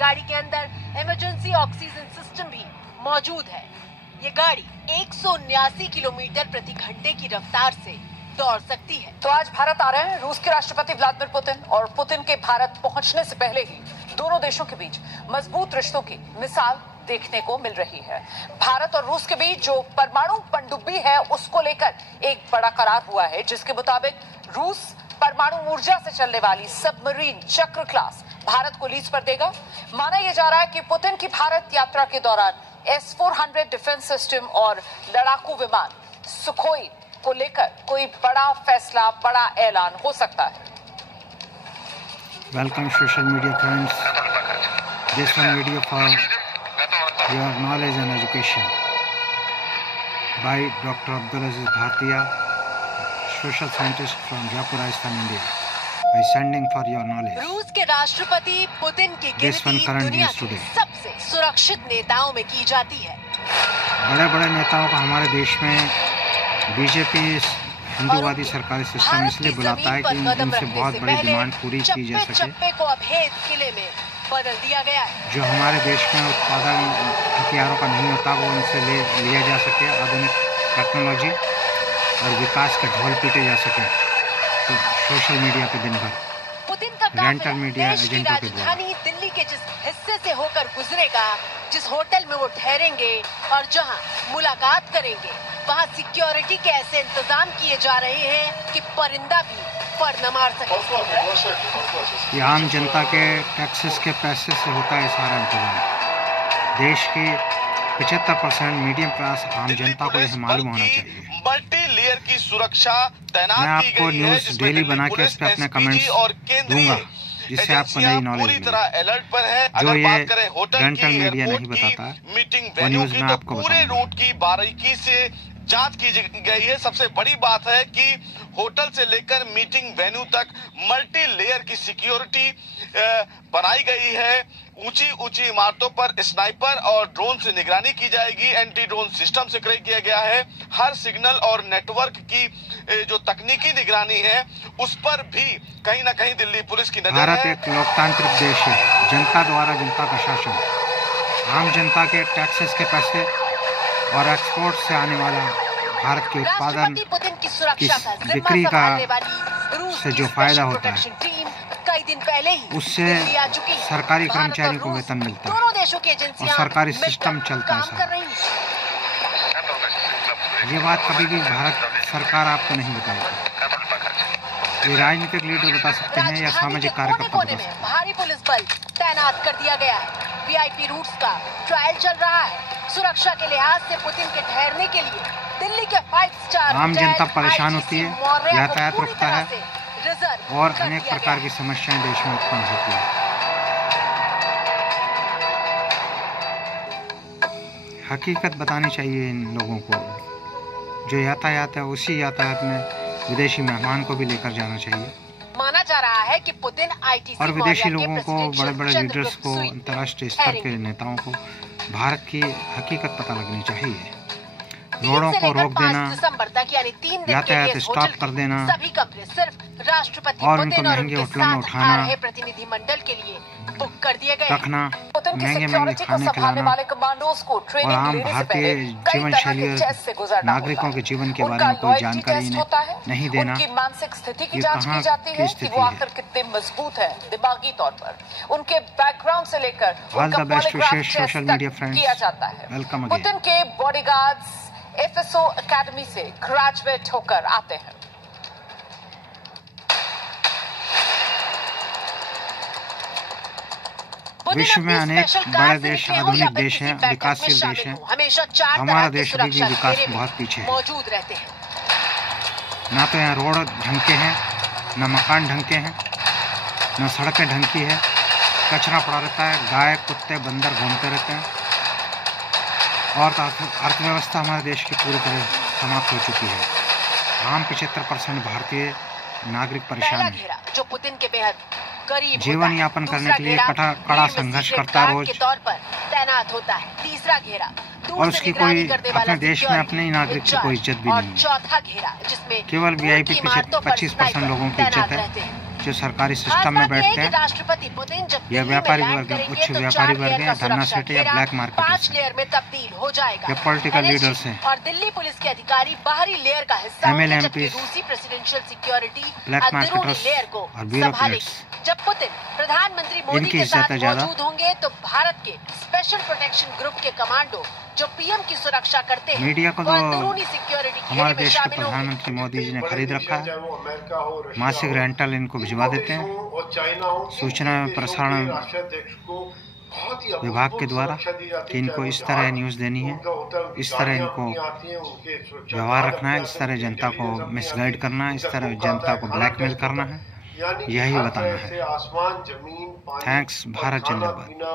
गाड़ी के अंदर इमरजेंसी ऑक्सीजन सिस्टम भी मौजूद है। ये गाड़ी 179 किलोमीटर प्रति घंटे की रफ्तार से दौड़ सकती है। तो आज भारत आ रहे हैं रूस के राष्ट्रपति व्लादिमीर पुतिन, और पुतिन के भारत पहुंचने से पहले ही दोनों देशों के बीच मजबूत रिश्तों की मिसाल देखने को मिल रही है। भारत और रूस के बीच जो परमाणु पनडुब्बी है उसको लेकर एक बड़ा करार हुआ है, जिसके मुताबिक रूस परमाणु ऊर्जा से चलने वाली सबमरीन चक्र क्लास भारत को लीज पर देगा। माना यह जा रहा है कि पुतिन की भारत यात्रा के दौरान S-400 डिफेंस सिस्टम और लड़ाकू विमान सुखोई को लेकर कोई बड़ा फैसला, बड़ा ऐलान हो सकता है। Welcome social media friends, this one video for your knowledge and education by doctor Abdul Aziz Bhartiya, social scientist from Jaipur, Rajasthan, India. I sending for your knowledge. रूस के राष्ट्रपति पुतिन की गिनती दुनिया के सबसे सुरक्षित नेताओं में की जाती है। बड़े बड़े नेताओं को हमारे देश में बीजेपी हिंदूवादी सरकारी सिस्टम इसलिए बुलाता है कि उनसे बहुत बड़ी डिमांड पूरी की जा सके। चप्पे को अभेद किले में बदल दिया गया है। जो हमारे देश में उत्पादन हथियारों का नहीं होता वो उनसे लिया जा सके, आधुनिक टेक्नोलॉजी और विकास के ढोल पीटे जा सके। तो सोशल मीडिया पे दिन भर पुतिन का रेंटल मीडिया एजेंटों के द्वारा राजधानी दिल्ली के जिस हिस्से से होकर गुजरेगा, जिस होटल में वो ठहरेंगे और जहां मुलाकात करेंगे, वहां सिक्योरिटी के ऐसे इंतजाम किए जा रहे हैं कि परिंदा भी पर न मार सके। ये आम जनता के टैक्सेस के पैसे से होता है सारा इंतजाम। देश की 75% मीडियम क्लास आम जनता को यह मालूम होना चाहिए। मल्टी लेयर की सुरक्षा तैनात की गई है। मैं आपको न्यूज़ डेली बना के इस पे अपने कमेंट्स दूंगा, जिससे आपको नई नॉलेज पूरी तरह अलर्ट पर है। जो अगर ये बात करें होटल रेंटल की, मीडिया एयरपोर्ट नहीं बताता की, मीटिंग वो वेन्यू न्यूज़ की, मैं तो आपको पूरे बताऊंगा। रूट की बारीकी से जांच की गई है। सबसे बड़ी बात है कि होटल से लेकर मीटिंग वेन्यू तक मल्टी लेयर की सिक्योरिटी बनाई गई है। ऊंची ऊंची इमारतों पर स्नाइपर और ड्रोन से निगरानी की जाएगी। एंटी ड्रोन सिस्टम से किया गया है। हर सिग्नल और नेटवर्क की जो तकनीकी निगरानी है उस पर भी कहीं ना कहीं दिल्ली पुलिस की नजर है। भारत एक लोकतांत्रिक देश है, जनता द्वारा जनता का शासन। आम जनता के टैक्सेस के पैसे और एक्सपोर्ट से आने वाला भारत के उत्पादन की बिक्री का से जो फायदा होता है कई दिन पहले ही उससे सरकारी कर्मचारियों को वेतन मिलता है और सरकारी सिस्टम चलता है सारा। ये बात कभी भी भारत सरकार आपको नहीं बताएगी। ये राजनीतिक लीडर बता सकते हैं या सामाजिक कार्यकर्ता बता सकते हैं। भारी पुलिस बल तैनात कर दिया गया है। VIP रूट्स का ट्रायल चल रहा है। सुरक्षा के लिहाज से पुतिन के ठहरने के लिए दिल्ली के 5 स्टार आम जनता परेशान होती है, यातायात रुकता है और अनेक प्रकार की समस्याएं देश में उत्पन्न होती है। हकीकत बतानी चाहिए इन लोगों को। जो यातायात है उसी यातायात में विदेशी मेहमान को भी लेकर जाना चाहिए। माना जा रहा है कि पुतिन ITC और विदेशी लोगों को, बड़े बड़े लीडर्स को, अंतर्राष्ट्रीय स्तर के नेताओं को भारत की हकीकत पता लगनी चाहिए। रोडों को रोक देना, यातायात स्टॉप कर देना राष्ट्रपति और उनको महंगे होटलों में उठाना, प्रतिनिधिमंडल के लिए बुक कर दिए गए रखना, महंगे महंगे खाने खिलाना और आम भारतीय जीवन शैली और नागरिकों के जीवन के बारे में कोई जानकारी नहीं देना, मानसिक स्थिति की ये जांच कहाँ की जाती है की कि स्थिति वो है। आखिर कितने मजबूत है दिमागी तौर पर। उनके बैकग्राउंड से लेकर All the best polygraph wishes, test social तक media friends. किया जाता है। Welcome again. पुतिन के बॉडीगार्ड्स FSO एकेडमी से ग्रेजुएट होकर आते हैं। विश्व में अनेक बड़े देश, आधुनिक देश हैं, विकासशील देश हैं। हमारा देश अभी भी विकास में बहुत पीछे है। मौजूद रहते हैं। ना तो यहाँ रोड ढंग के हैं, ना मकान ढंग के हैं, ना सड़कें ढंग की है। कचरा पड़ा रहता है, गाय कुत्ते बंदर घूमते रहते हैं और अर्थव्यवस्था हमारे देश की पूरी तरह समाप्त हो चुकी है। आम 75% भारतीय नागरिक परेशान है। जो पुतिन के बेहद करीब जीवन यापन करने के लिए कड़ा संघर्ष करता रोज के तौर पर तैनात होता है। तीसरा घेरा और उसकी कोई अपने देश में अपने ही नागरिक की कोई इज्जत भी नहीं है। चौथा घेरा जिसमें केवल VIP 25% लोगों की इज्जत है जो सरकारी खास सिस्टम में बात यह है बैठते कि हैं, राष्ट्रपति पुतिन जब यह दिल्ली में व्यापारी लैंड वर्ग है, करेंगे उच्च तो व्यापारी 4 वर्ग लेयर है, का धन्ना सुरक्षा सेठ या घेरा ब्लैक मार्केटर्स 5 है। लेयर में तब्दील हो जाएगा। ये पॉलिटिकल NSG लीडर्स हैं। और दिल्ली पुलिस के अधिकारी बाहरी लेयर का हिस्सा होंगे, MLA जबकि MPs, रूसी प्रेसिडेंशियल सिक्योरिटी ब्लैक अंदरूनी मार्केटर्स लेयर को और ब्यूरोक्रेट्स। संभालेगी। जब पुतिन प्रधानमंत्री मोदी इनकी के इज्जत साथ है ज्यादा। मौजूद होंगे तो भारत के स्पेशल प्रोटेक्शन ग्रुप के कमांडो जो पीएम की सुरक्षा करते हैं, मीडिया को वो तो अंदरूनी सिक्योरिटी घेरे हमारे में देश के शामिल होंगे। प्रधानमंत्री मोदी जी ने खरीद रखा है। चाहे वो अमेरिका हो, रशिया मासिक हो, रेंटल इनको भिजवा देते हैं और चाइना हो, सूचना इन एवं देशों प्रसारण के राष्ट्राध्यक्ष को बहुत ही विभाग के द्वारा सुरक्षा दी जाती कि है, इनको चाहे इस वो तरह जहाज, न्यूज़ देनी है, उनका होता है, उनकी इस तरह गाड़ियां इनको अपनी आती हैं, उनके सुरक्षा व्यवहार गार्ड रखना है, अपने इस तरह आते हैं, जनता को इंटेलिजेंस अपनी मिसगाइड आती है, करना है, इस उनका तरह कुक जनता आता है, को खाना ब्लैकमेल कैसे करना होता है, यानी यही हर बताना तरह है। से आसमान, जमीन, पानी थैंक्स। भारत और खाना जिंदाबाद। पीना